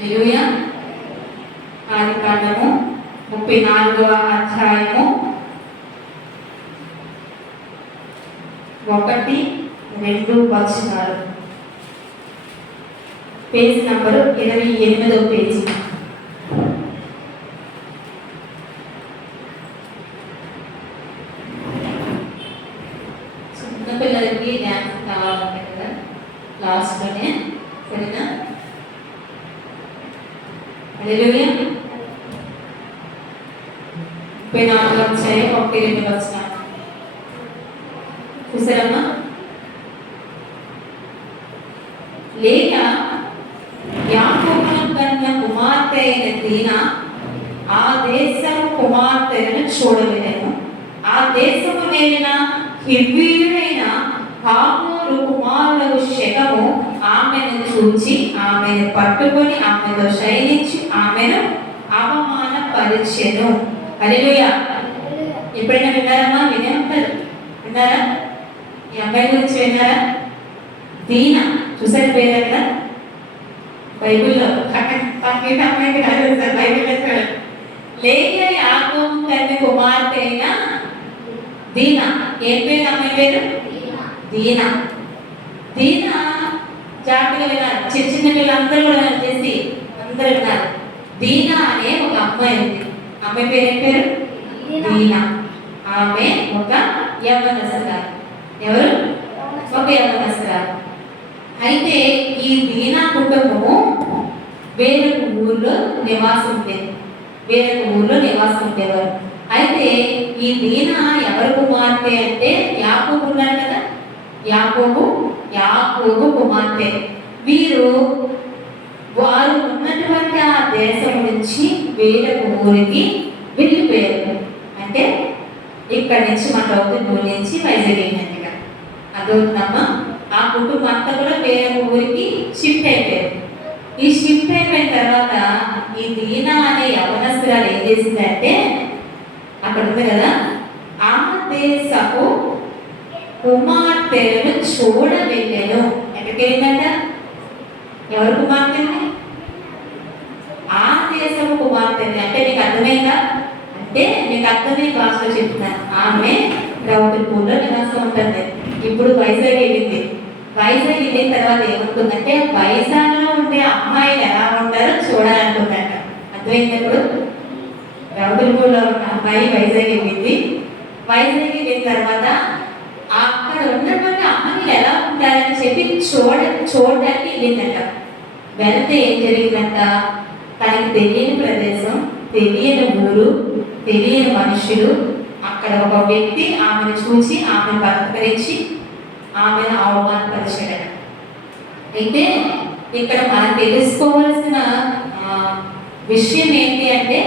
హల్లెలూయా. ఆదికాండము 34వ అధ్యాయము 1-2 వచనాలు. పేజ్ నంబరు 28వ పేజీ. చిన్నపిల్లలకి డ్యాన్స్ కావాలంటే కదా లాస్ట్లోనే, సరేనా? హల్లెలూయా. 34వ అధ్యాయం 1-2 వచనాలు చూసారమ్మా? లేక యాకోబును కన్న కుమార్తె అయిన దీనా ఆ దేశము కుమార్తెలను చూడలేను. ఆ దేశము వెళ్ళిన హివ్వీయుడైన హామోరు కుమారుడు శెకెము ఆమెను చూచి ఆమెను పట్టుకొని ఆమెతో శయనించి ఆమెను అవమానపరిచెను. హల్లెలూయా. ఎప్పుడైనా విన్నారమ్మా? వినే ఉంటారు. విన్నారా? ఈ అబ్బాయి గురించి విన్నారా? దీనా. చూసారు పేరు అక్కడ బైబిల్లో? పక్కన అమ్మాయికి కాదు సార్, బైబిల్లో. లేక యాకోబు కన్న కుమార్తె అయిన దీనా. ఏం పేరు అమ్మాయి పేరు? దీనా. దీనా జాగ్రత్తగా విన్నారు. చిన్న చిన్న పిల్లలందరూ కూడా చేసి అందరూ విన్నారు. దీనా అనే ఒక అమ్మాయి ఉంది. అమ్మాయి పేరు ఏం పేరు? దీనా. ఆమె ఒక యవ్వనస్తురాలు. ఎవరు? ఒక యవ్వనస్తురాలు. అయితే ఈ దీనా కుటుంబము వేరొక ఊర్లో నివాసం ఉండేవారు. అయితే ఈ దీనా ఎవరి కుమార్తె అంటే యాకోబు ఉన్నారు కదా, యాకోబు కుమార్తె. వారు ఉన్నటువంటి ఆ దేశం నుంచి వేరొక ఊరికి వెళ్ళిపోయారు. అంటే ఇక్కడ నుంచి మన ఊరి నుంచి వైజాగ్ అయినట్టుగా అదవుతుందమ్మా. ఆ కుటుంబం అంతా కూడా వేరే ఊరికి షిఫ్ట్ అయిపోయారు. ఈ షిఫ్ట్ అయిపోయిన తర్వాత ఈ దీనా అనే యవనస్తురాలు ఏం చేసిందంటే, అక్కడ ఉంది కదా, ఆ దేశపు కుమార్తెలను చూడ వెళ్ళాను. ఎక్కడికి వెళ్ళిందంట? ఎవరు కుమార్తె? ఆ దేశపు కుమార్తెని. అంటే నీకు అర్థమైందా? అంటే నీకు అర్థమయ్యే భాషలో చెప్తున్నాను. ఆమె రౌతులపూర్లో నివాసం ఉంటుంది. ఇప్పుడు వైజాగ్ వెళ్ళింది. వైజాగ్ వెళ్ళిన తర్వాత ఏమనుకుందంటే, వైజాగ్లో ఉండే అమ్మాయిలు ఎలా ఉంటారో చూడాలనుకుందంట. అర్థమైంది? ఇప్పుడు రౌతులపూర్లో ఉన్న అమ్మాయి వైజాగ్ వెళ్ళింది. వైజాగ్ వెళ్ళిన తర్వాత అక్కడ ఉన్నటువంటి అమ్మాయిలు ఎలా ఉంటారని చెప్పి చూడడానికి వెళ్ళిందంట. వెళ్తే ఏం జరిగిందంట, తనకి తెలియని ప్రదేశం, తెలియని ఊరు, తెలియని మనుషులు, అక్కడ ఒక వ్యక్తి ఆమెను చూసి ఆమెను బలత్కరించి ఆమెను అవమానపరిచాడట. అయితే ఇక్కడ మనం తెలుసుకోవాల్సిన విషయం ఏంటి అంటే,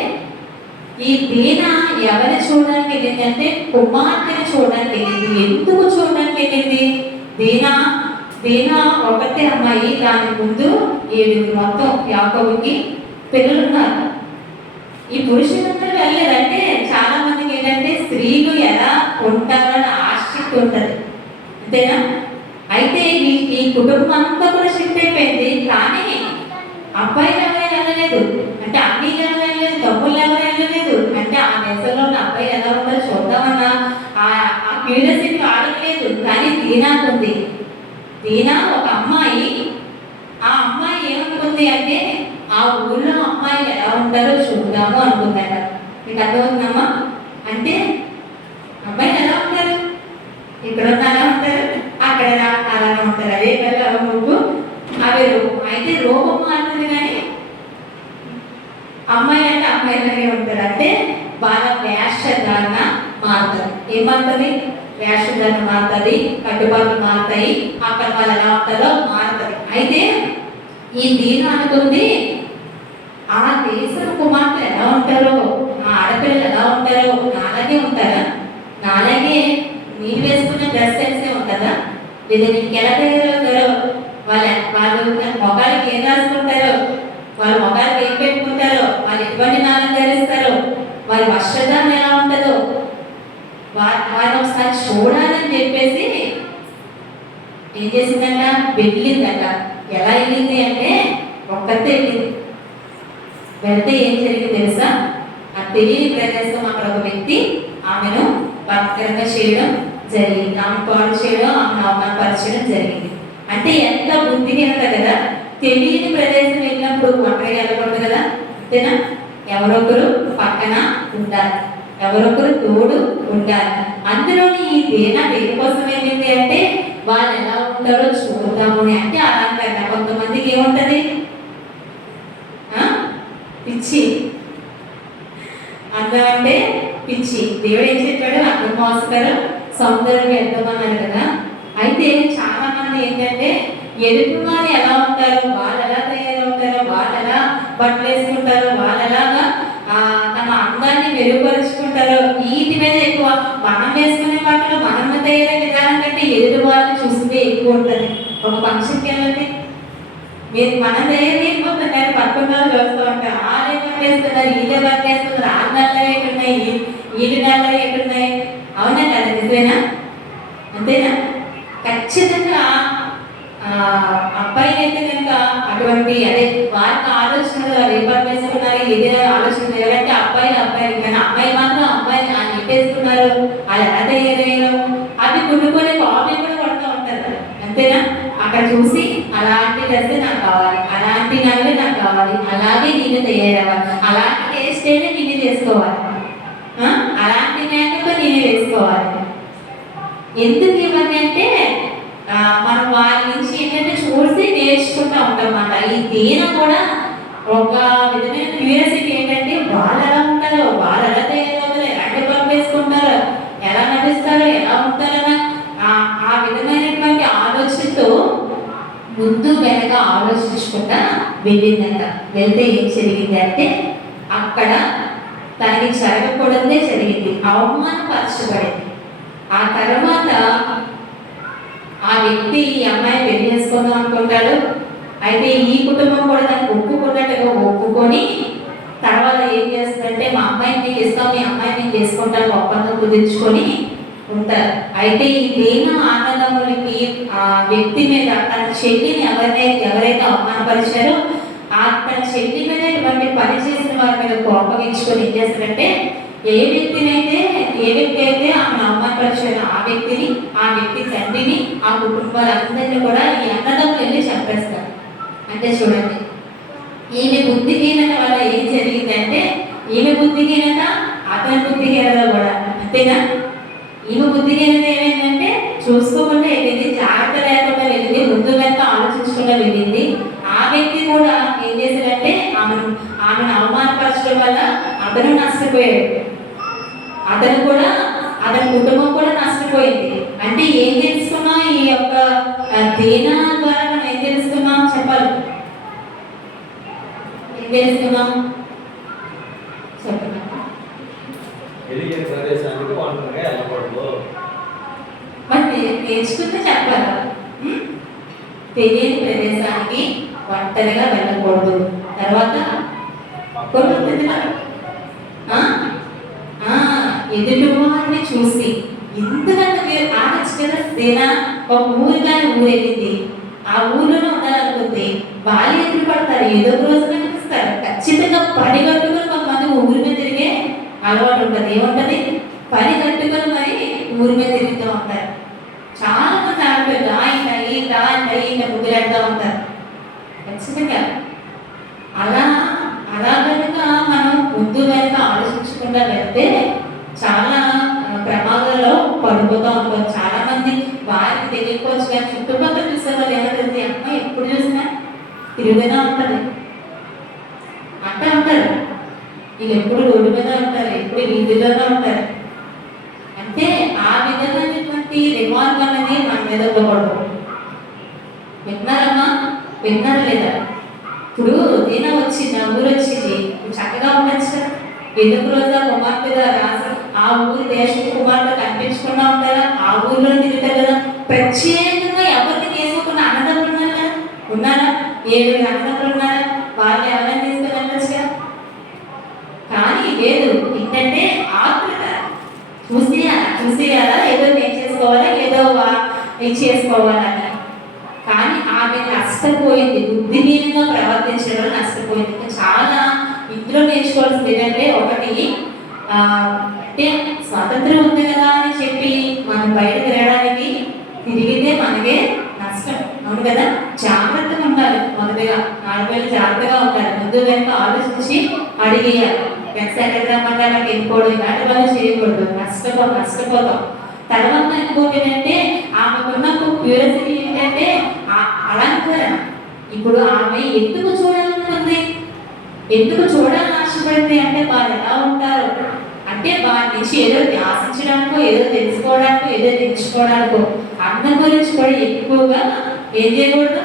ఈ దీనా ఎవరిని చూడడానికి వెళ్ళిందంటే కుమార్తెని చూడడానికి వెళ్ళింది. ఎందుకు చూడడానికి వెళ్ళింది? దీనా ఒకటే అమ్మాయి. దాని ముందు 7 మొత్తం యాకోబుకి పిల్లలు ఉన్నారు. ఈ పురుషులందరూ వెళ్ళలేదంటే చాలా మందికి ఏంటంటే స్త్రీలు ఎలా ఉంటారని ఆసక్తి ఉంటుంది, అంతేనా? అయితే ఈ కుటుంబం అంతా కూడా షిఫ్ట్ అయిపోయింది. కానీ అబ్బాయిలు ఎవరైనా వెళ్ళలేదు. అంటే అన్ని ఎవరు వెళ్ళలేదు, తమ్ముళ్ళు ఎవరు వెళ్ళలేదు. అంటే ఆ దేశంలో ఉన్న అబ్బాయిలు ఎలా ఉంటారో చూద్దామన్నా ఆ క్యూరియాసిటీ ఆడలేదు. కానీ దీనాకు ఉంది. దీనా ఒక అమ్మాయి. ఆ అమ్మాయి ఏమనుకుంది అంటే, ఆ ఊళ్ళో అమ్మాయిలు ఎలా ఉంటారో చూద్దాము అనుకుందట. మీకు అర్థమవుతుందమ్మా? అంటే అబ్బాయిలు ఎలా ఉంటారు? ఇక్కడ ఉన్న అలా ఉంటారు, అక్కడ అలానే ఉంటారు. అదే కదా నువ్వు అవే రూపం. అయితే రూపం మారుతుంది కానీ అమ్మాయి అంటే అమ్మాయిలాగే ఉంటారు. అంటే వాళ్ళ వేషధారణ మారుతుంది. ఏం మారుతుంది? వేషధారణ మారుతుంది, కట్టుబాట్లు మారుతాయి, అక్కడ వాళ్ళు ఎలా ఉంటారో మారుతుంది. అయితే ఈ దీన అనుకుంది, ఆ దేశం కుమార్తెలు ఎలా ఉంటారో, ఆ ఆడపిల్లలు ఎలా ఉంటారో నాలాగే ఉంటారా? నాలాగే మీరు వేసుకున్న డ్రెస్ సెన్సే ఉంటుందా? లేదా నీకు ఎలా తయారవుతారో, వాళ్ళు మొగాలకి ఏం రాసుకుంటారో, వాళ్ళ మొగాలకి ఏం పెట్టుకుంటారో, వాళ్ళు ఎటువంటి నాలుగు ధరిస్తారో, వారి వస్త్రధారణ ఎలా ఉంటుందో వారిని ఒకసారి చూడాలని చెప్పేసి ఏం చేసిందంట? వెళ్ళిందట. ఎలా వెళ్ళింది అంటే ఒక్కతే వెళ్ళింది. వెళ్తే ఏం జరిగింది తెలుసా? ఆ తెలియని ప్రదేశం అక్కడ ఒక వ్యక్తి ఆమెను బలత్కరంగా చేయడం జరిగింది, ఆమె పాడు చేయడం, ఆమెను అవమానపరచడం జరిగింది. అంటే ఎంత బుద్ధిహీనత కదా! తెలియని ప్రదేశం వెళ్ళినప్పుడు ఒంటరిగా వెళ్ళకూడదు కదా, అంతేనా? ఎవరొకరు పక్కన ఉండాలి, ఎవరొకరు తోడు ఉండాలి. అందులోని ఈ దేని కోసం వెళ్ళింది అంటే వాళ్ళు ఎలా ఉంటారో చూద్దాము అని. అంటే అలాంటి కొంతమందికి ఏముంటది, పిచ్చి. అందం అంటే పిచ్చి. దేవుడు ఏం చెప్పాడు? అందం మోసకరం, సౌందర్యం వ్యర్థం అన్నాడు కదా. అయితే చాలా మంది ఏంటంటే ఎదుటి వారు ఎలా ఉంటారు, వాళ్ళు ఎలా తయారవుతారో, వాళ్ళు ఎలా బట్టలు వేసుకుంటారో, వాళ్ళు ఎలాగా తమ అందాన్ని మెరుగుపరుచుకుంటారో వీటి మీద ఎక్కువ. మనం వేసుకునే బట్టలు మనం తయారయ్యే విధానం కంటే ఎదుటి వాళ్ళని చూస్తే ఎక్కువ ఉంటుంది. ఒక ఫంక్షన్కి వెళ్ళండి, మీరు మనం తయారైపోతున్నారు, పక్కన చూస్తూ ఉంటారు. వాళ్ళే బట్టలు వేస్తున్నారు, వీళ్ళే బట్టలు వేస్తున్నారు, ఆ నెలలో ఎక్కడున్నాయి, వీటి నెలలో ఎక్కడున్నాయి. అవునా కదా? నిజమేనా? అంతేనా? ఖచ్చితంగా అబ్బాయి అయితే కనుక అటువంటి అదే వారికి ఆలోచనలు వారు ఏ పని వేసుకున్నారు, ఏదే ఆలోచన ఎవరంటే అబ్బాయిలు కానీ అమ్మాయి మాత్రం అబ్బాయిని ఎట్టేసుకున్నారు, వాళ్ళు ఎలా తయారయ్యారు అది కొన్ని కామెంట్ కూడా కొడుతూ ఉంటారు. అంతేనా? అక్కడ చూసి అలాంటి డ్రెస్ నాకు కావాలి, అలాంటి నగలు నాకు కావాలి, అలాగే నేను తయారవ్వాలి, అలాంటి టేస్ట్ అయినా నేను చేసుకోవాలి, అలాంటి మేకప్ నేనే వేసుకోవాలి. ఎందుకు ఇవన్నీ అంటే మనం వారి నుంచి ఏంటంటే చూసి నేర్చుకుంటూ ఉంటాం అన్నమాట. ఈ దీన కూడా ఒక విధమైన క్యూరియాసిటీ ఏంటంటే వాళ్ళు ఎలా ఉంటారో, వాళ్ళు ఎలా తయారవుతారో, ఎలాంటి పని వేసుకుంటారో, ఎలా నడుస్తారో, ఎలా ఉంటారో ఆ విధమైనటువంటి ఆలోచనతో ముందు వెనక ఆలోచించుకుంటా వెళ్ళిందంట. వెళ్తే ఏం జరిగింది అంటే అక్కడ తనకి జరగకూడదే జరిగింది, అవమానపరచబడింది. ఆ తర్వాత ఆ వ్యక్తి ఈ అమ్మాయి పెళ్లి చేసుకుందాం అనుకుంటాడు. అయితే ఈ కుటుంబం కూడా దానికి ఒప్పుకున్నట్టుగా ఒప్పుకొని తర్వాత ఏం చేస్తుందంటే మా అమ్మాయిని నీకు ఇస్తాం, మీ అమ్మాయిని నేను చేసుకుంటాను ఒప్పందం కుదుర్చుకొని ఉంటారు. అయితే ఈ దేన ఆనందములకి ఆ వ్యక్తి మీద తన చెల్లిని ఎవరైతే అవమానపరిచారో తన చెల్లి మీద ఇటువంటి పని చేసిన వారి మీద కోపగించుకొని ఏం చేస్తారంటే ఏ వ్యక్తి అయితే ఆమెను అవమానపరిచారో ఆ వ్యక్తి తండ్రిని, ఆ కుటుంబాలందరినీ కూడా ఈ అన్నదమ్ములు వెళ్ళి చంపేస్తారు. అంటే చూడండి, ఈమె బుద్ధిహీనత వల్ల ఏం జరిగిందంటే ఈమె బుద్ధిహీనత అతని బుద్ధిహీనత కూడా. అంతేనా? ఈమె బుద్ధిహీనత ఏమైందంటే చూసుకోకుండా వెళ్ళింది, జాగ్రత్త లేకుండా వెళ్ళింది, ముందు వెంట ఆలోచించకుండా వెళ్ళింది. ఆ వ్యక్తి కూడా ఏం చేశాడంటే ఆమెను అవమానపరచడం వల్ల అతను నష్టపోయాడు, అతని కుటుంబం కూడా నష్టపోయింది. అంటే ఏం తెలుసుకున్నాం? ఈ యొక్క దేనా ద్వారా మనం ఏం తెలుసుకున్నాం చెప్పాలి? ఏం తెలుసుకున్నాం చెప్పండి. మరి నేర్చుకుంటే చెప్పాలి. తెలియని ప్రదేశానికి ఒంటరిగా వెళ్ళకూడదు. తర్వాత ఎదుటి వారిని చూసి ఇంతకంటే ఆగచ్చు కదా. దేనా ఒక ఊరు కానీ ఊరెళ్ళింది, ఆ ఊరిలోనే ఉండాలనుకుంది, వాళ్ళు ఎదురు పడతారు, ఏదో రోజు కనిపిస్తారు. ఖచ్చితంగా పని కట్టుకొని కొంతమంది ఊరి మీద తిరిగే అలవాటు ఉంటుంది. ఏముంటుంది? పని కట్టుకొని మరి ఊరి మీద తిరుగుతూ ఉంటారు. చాలా మంది ఆడపిల్లలు ఇంత ముద్దులాడుతూ ఉంటారు. ఖచ్చితంగా అలా కనుక మనం ముందు వెనక ఆలోచించకుండా వెళ్తే చాలా ప్రమాదాల్లో పడిపోతూ ఉంటాం. చాలా మంది వారికి తెలియకపోవచ్చు కానీ చుట్టుపక్కల చూసే వాళ్ళు ఏమంటుంది, అమ్మాయి ఎప్పుడు చూసినా తిరుగుతూనే ఉంటుంది అంటూ ఉంటారు. వీళ్ళు ఎప్పుడు రోడ్డు మీద ఉంటారు, ఎప్పుడు వీధిలోనే ఉంటారు. అంటే ఆ విధమైనటువంటి రిమార్క్ అనేది మన మీద ఉండకూడదు. విన్నారమ్మా? విన్నారా లేదా? ఇప్పుడు దీన వచ్చింది, ఆ ఊరు వచ్చింది, చక్కగా ఉండొచ్చు కదా. ఎందుకు రోజు ఆ కుమార్తెగా రాసి ఆ ఊరి దేశ కుమార్తె కనిపించకుండా ఉంటారా? ఆ ఊరిలో తిరుగుతారు కదా. ప్రత్యేకంగా ఎవరిని తీసుకోకుండా అన్నదమ్ములు ఉన్నారు కదా, ఉన్నారా? 7 అన్నదమ్ములు ఉన్నారా? వాళ్ళు ఎవరైనా తీసుకుని వెళ్ళచ్చు కదా. కానీ లేదు, ఏంటంటే ఆత్రుత చూసేయాలా, ఏదో నేను చేసుకోవాలా, ఏదో ఇది చేసుకోవాలని. కానీ ఆమె నష్టపోయింది, బుద్ధిహీనంగా ప్రవర్తించడం నష్టపోయింది. చాలా ఏంటంటే ఒకటి అంటే స్వాతంత్రం ఉంది కదా అని చెప్పి మనం బయట తిరగడానికి తిరిగితే మనకే నష్టం. అవును కదా, జాగ్రత్తగా ఉండాలి. మొదటిగా ఆడపిల్లలు జాగ్రత్తగా ఉండాలి. ముందు వెనక ఆలోచించి అడిగేయాలి. వెబ్సైట్ రమ్మంటే నాకు వెళ్ళిపోవడం ఇలాంటి వాళ్ళు చేయకూడదు. నష్టపోతాం. తర్వాత ఇంకోటి ఏంటంటే ఆమెకున్న క్యూరియాసిటీ ఏంటంటే అలంకరణ. ఇప్పుడు ఆమె ఎందుకు చూడాలనుకుంది, ఎందుకు చూడాలని ఆశపడింది అంటే వాళ్ళు ఎలా ఉంటారు అంటే వారి నుంచి ఏదో ఆశించడానికో, ఏదో తెలుసుకోవడానికో, ఏదో తెచ్చుకోవడానికో. అందం గురించి కూడా ఎక్కువగా ఏం చేయకూడదు.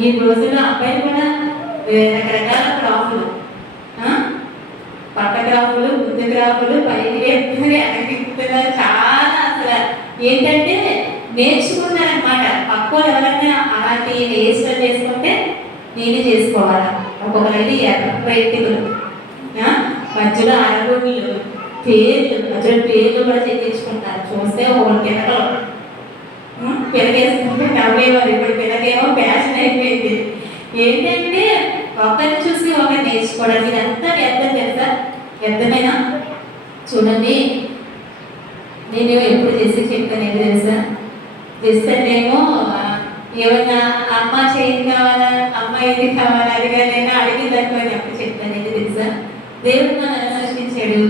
ఈ రోజుల్లో అబ్బాయిలు కూడా రకరకాల క్రాఫ్లు, పట్ట క్రాఫ్లు, బుద్ధి క్రాఫ్లు, పైకి ఎక్కడిస్తున్నారు. చాలా అసలు ఏంటంటే నేర్చుకున్నారనమాట. పక్కన ఎవరైనా అలాంటి హెయిర్ స్టైల్ చేసుకుంటే నేనే చేసుకోవాలా. ఒక్కొక్కరైతే ఎర్రటికలు, మధ్యలో అరగుళ్ళు, మధ్యలో పేర్లు కూడా చెప్పించుకుంటారు. చూస్తే ఒకటి పిల్లకేసుకుంటే నవ్వేవారు. ఇప్పుడు పిల్లకేమో ఫ్యాషన్ అయిపోయింది. ఏంటంటే ఒకరిని చూసి ఒకరు నేర్చుకోవడం ఇదంతా వ్యర్థం తెలుసా? వ్యర్థమైనా చూడండి. నేను ఎప్పుడు చేసి చెప్తాను ఏమి తెలుసా? చేస్తానేమో ఏమన్నా అమ్మ చేయి కావాలా, అమ్మ ఇది కావాలా అడిగానైనా అడిగిందనుకో ఎప్పుడు చెప్తాను ఏది తెలుసా? దేవుడు మనం ఎలా సృష్టించాడు?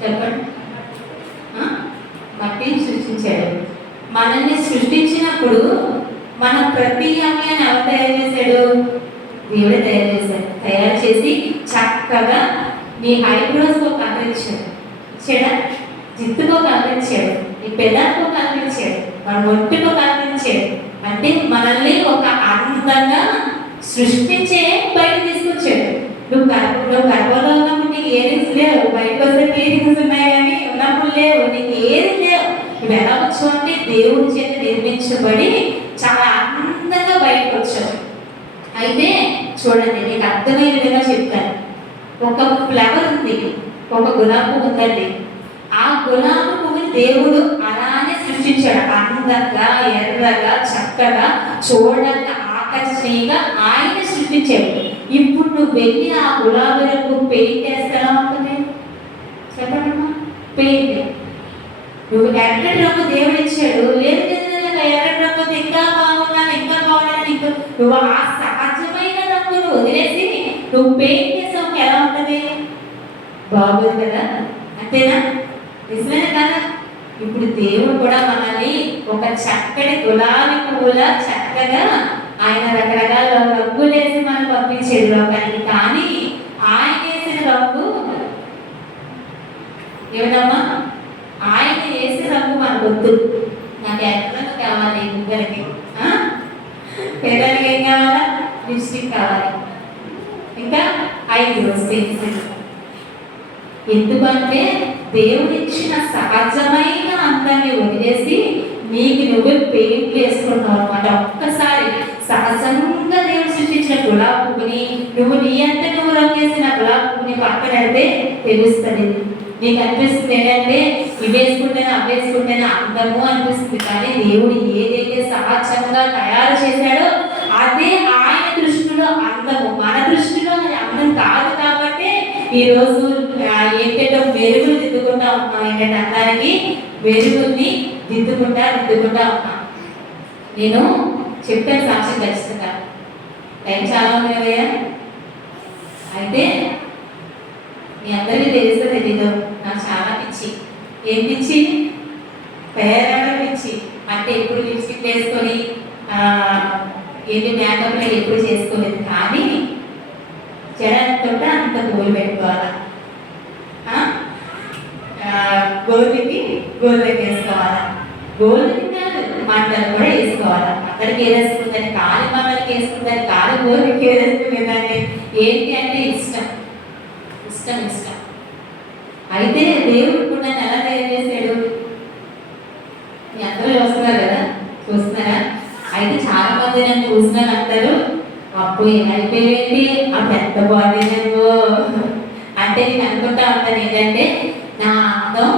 చెప్పండి. మట్టిని సృష్టించాడు. మనల్ని సృష్టించినప్పుడు మన ప్రతి అమ్మాయిని ఎవరు తయారు చేశాడు? దేవుడే తయారు చేశాడు. తయారు చేసి చక్కగా నీ ఐబ్రోస్కి ఒక కలర్ ఇచ్చాడు, జిత్తుకు ఒక కలర్ ఇచ్చాడు, నీ పెదానికి ఒక కలర్ ఇచ్చాడు, మన ఒంటికి ఒక కలర్ ఇచ్చాడు. అంటే మనల్ని ఒక అందంగా సృష్టించే బయట తీసుకొచ్చాడు. నువ్వు గర్భంలో ఉన్నప్పుడు నీకు ఇయరింగ్స్ లేవు, బయటకు వస్తే ఇయరింగ్స్ ఉన్నాయి కానీ ఉన్నప్పుడు లేవు, నీకు ఏది లేవు. నువ్వు ఎలా వచ్చావు అంటే దేవుడి చేత నిర్మించబడి చాలా అందంగా బయటకు వచ్చావు. అయితే చూడండి, నీకు అర్థమయ్యే విధంగా చెప్తాను. ఒక ఫ్లవర్ ఉంది, ఒక గులాబీ పువ్వు ఉందండి. ఆ గులాబీ పువ్వుని దేవుడు అలానే సృష్టించాడు. అందంగా, ఎర్రగా, చక్కగా, చూడడానికి ఆకర్షణీయంగా ఆయన సృష్టించాడు. ఇప్పుడు నువ్వు వెళ్ళి ఆ గులాబీ రంగు పెయింట్ వేస్తారా ఉంటుంది? చెప్పండమ్మా. పెయింట్ నువ్వు ఎర్రటి రంగు దేవుడు ఇచ్చాడు. లేదు ఎర్రటి రంగు ఇంకా బాగున్నాను నువ్వు ఆ సహజమైన రంగును వదిలేసి నువ్వు పెయింట్ చేసావు, ఎలా ఉంటుంది? బాగుంది కదా, అంతేనా? నిజమేనా కదా? ఇప్పుడు దేవుడు కూడా మనల్ని ఒక చక్కటి గులాబీ పువ్వుల చక్కగా ఆయన రకరకాల రంగులు వేసి మనం పంపించేది లోకానికి. కానీ ఆయన వేసిన రంగు ఏమిటమ్మా? ఆయన వేసిన రంగు మనకు వద్దు. నాకు ఎర్ర కావాలి, ముగ్గురికి పెద్దలకి ఏం కావాలా? లిప్స్టిక్ కావాలి, ఇంకా ఐబ్రోస్ పెన్సిల్. ఎందుకంటే దేవుడిచ్చిన సహజమైన అందాన్ని వదిలేసి నీకు నువ్వు పెయింట్ వేసుకుంటావు అనమాట. ఒక్కసారి సహజంగా దేవుడు సృష్టించిన గులాబీ పువ్వుని నువ్వు నీ అంతా నువ్వు రంగేసిన గులాబీ పువ్వుని పక్కనడితే తెలుస్తుంది. నీకు అనిపిస్తుంది ఏంటంటే అవేసుకుంటేనే అందము అనిపిస్తుంది. కానీ దేవుడు ఏదైతే సహజంగా తయారు చేశాడో అదే ఆయన దృష్టిలో అందము. మన దృష్టిలో అందం కాదు. కాబట్టి ఈరోజు ఏంటంటే వెలుగులు దిద్దుకుంటా ఉన్నాం. ఏంటంటే అందానికి వెలుగుల్ని దిద్దుకుంటా ఉన్నాం. నేను చెప్పాను సాక్ష్యం ఖచ్చితంగా. టైం చాలా ఉంది కదయ్యా. అయితే మీ అందరికీ తెలుసో తెలీదు, నాకు చాలా పిచ్చి. ఏం పిచ్చి? తయారవడం పిచ్చి. అంటే ఎప్పుడు లిప్స్టిక్ వేసుకొని ఏంటి మేకప్ ఎప్పుడు చేసుకోలేదు. కానీ జడంతో అంత గోలు పెట్టుకోవాలా, గోల్కి వేసుకోవాలా, గోల్కి కాదు మంటలు కూడా వేసుకోవాలా. అందరికి ఏదేసుకుందని కాలి మనలకి వేసుకుందని కాలి గోల్కి ఏదేసుకునేదాన్ని. ఏంటి అంటే ఇష్టం. అయితే దేవుడు కూడా నన్ను ఎలా తయారు చేశాడు? మీ అందరూ చూస్తున్నారు కదా, చూస్తున్నారా? అయితే చాలా మంది నన్ను చూసినాను అంటారు, అప్పుడు ఏమైపోయింది ఆ పెద్ద బాడీ నువ్వు అంటే నేను అనుకుంటా ఉంటాను ఏంటంటే నా అందం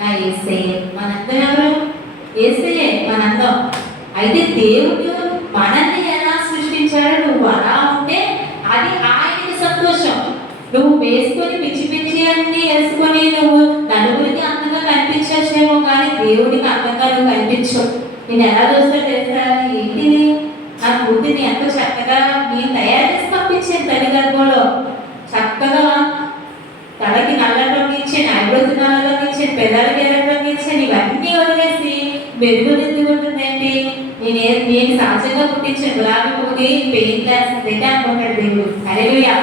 నా యేసయ్యే. మనందరం ఎవరు? యేసయ్యే మనందం. అయితే దేవుడు మనల్ని ఎలా సృష్టించాడో నువ్వు అలా ఉంటే అది వేసుకొని పిచ్చి పిచ్చి అన్ని వేసుకొని నువ్వు నలుగురికి అందంగా కనిపించచ్చేమో, కానీ దేవుడికి అందంగా నువ్వు కనిపించవు. నేను ఎలా చూస్తా తెలుసా, ఏంటిది నా కూతుర్ని ఎంతో చక్కగా నేను తయారు చేసి పంపించాను తల్లి గర్భంలో. చక్కగా తలకి నల్ల రంగు ఇచ్చాను, ఐబ్రోస్ నల్ల రంగు ఇచ్చాను, పెదాలకి ఎర్ర రంగు ఇచ్చాను. ఇవన్నీ వదిలేసి మెరుగుదిద్దుకుంటుందేంటి? నేను సహజంగా పుట్టించిన గులాబీ పువ్వుకి పెయింట్ వేస్తుంది అనుకుంటాడు దేవుడు. హల్లెలూయా,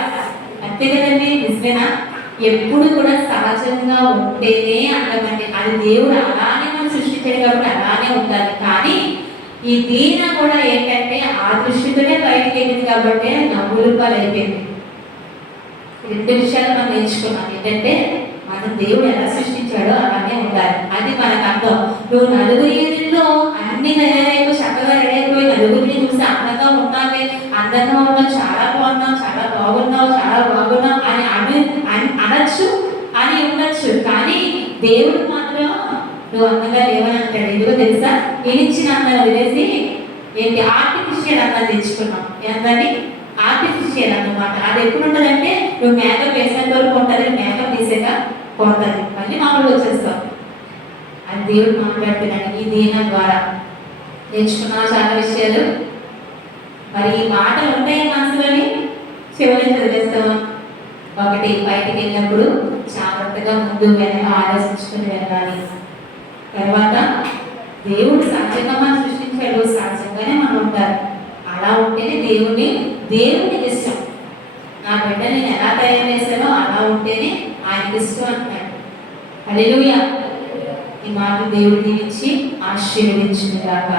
అంతే కదండి, నిజమేనా? ఎప్పుడు కూడా సహజంగా ఉంటేనే అందమండి. అది దేవుడు అలానే మనం సృష్టించాడు కాబట్టి అలానే ఉండాలి. కానీ ఈ దీన కూడా ఏంటంటే ఆ దృష్టితోనే బయటికి వెళ్ళింది కాబట్టి నవ్వులు పాలు అయిపోయింది. రెండు విషయాలు మనం నేర్చుకున్నాం. ఏంటంటే మనం దేవుడు ఎలా సృష్టించాడో అలానే ఉండాలి, అది మనకు అర్థం. నువ్వు నలుగురి ఎదురులో అన్ని తయారైపోయి చక్కగా రెడీ అయిపోయి నలుగురిని చూసి అందంగా ఉండాలి, అందంగా ఉన్నావు, చాలా బాగున్నావు, చాలా బాగున్నావు, చాలా బాగున్నావు అని అనొచ్చు అని ఉండొచ్చు. కానీ దేవుడు మాత్రం నువ్వు అందంగా లేవని అంటాడు. ఎందుకో తెలుసా? నేను ఇచ్చిన అందం వదిలేసి ఏంటి ఆర్టిఫిషియల్ అందం తెచ్చుకున్నాం. ఏంటండి? ఆర్టిఫిషియల్ అన్నమాట. అది ఎప్పుడు ఉంటుందంటే నువ్వు మేకప్ వేసేంత వరకు ఉంటుంది, మేకప్ తీసాక పోతుంది, మళ్ళీ మామూలు వచ్చేస్తాం. అది దేవుడు మాట్లాడుతున్నాడు ఈ దీన ద్వారా. నేర్చుకున్నా చాలా విషయాలు. మరి ఈ మాటలు ఉంటాయి మనసులోని, చివరి చదివేస్తావా? ఒకటి, బయటికి వెళ్ళినప్పుడు జాగ్రత్తగా ముందు వెనక ఆలోచించుకుని వెళ్ళాలి. తర్వాత దేవుడు సహజంగా మనం సృష్టించాడు, సహజంగానే మనం ఉంటారు. అలా ఉంటేనే దేవునికి ఇష్టం. నా బిడ్డ నేను ఎలా తయారు చేశానో అలా ఉంటేనే ఆయనకి ఇష్టం అంటున్నాడు. హల్లెలూయా. ఈ మాట దేవుడు దీవించి ఆశీర్వదించింది కాక.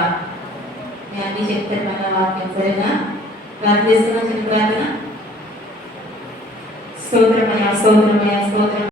నేను అన్నీ చెప్తాను మన వాక్యం, సరేనా? ప్రార్థిస్తున్నా, చిన్న ప్రార్థన. స్తోత్రమయ్యా, స్తోత్రమయ్యా, స్తోత్రం.